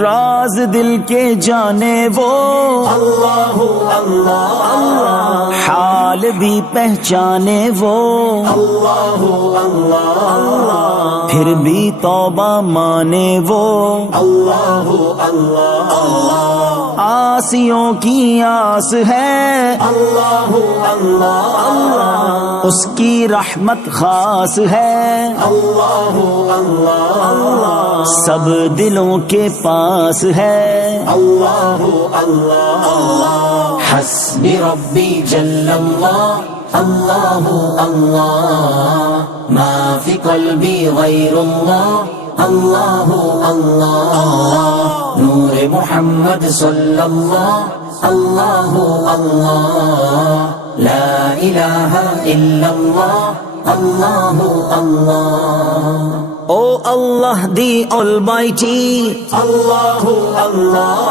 راز دل کے جانے وہ اللہ اللہ حال بھی پہچانے وہ اللہ اللہ پھر بھی توبہ مانے وہ اللہ اللہ آسیوں کی آس ہے اللہ اللہ اس کی رحمت خاص ہے اللہ اللہ سب دلوں کے پاس ہے اللہ اللہ حسبی ربی جل اللہ اللہ اللہ ما فی قلبی غیر اللہ اللہ اللہ نور محمد صلی اللہ اللہ اللہ لا الہ الا اللہ اللہ اللہ O Allah the Almighty, Allah Allah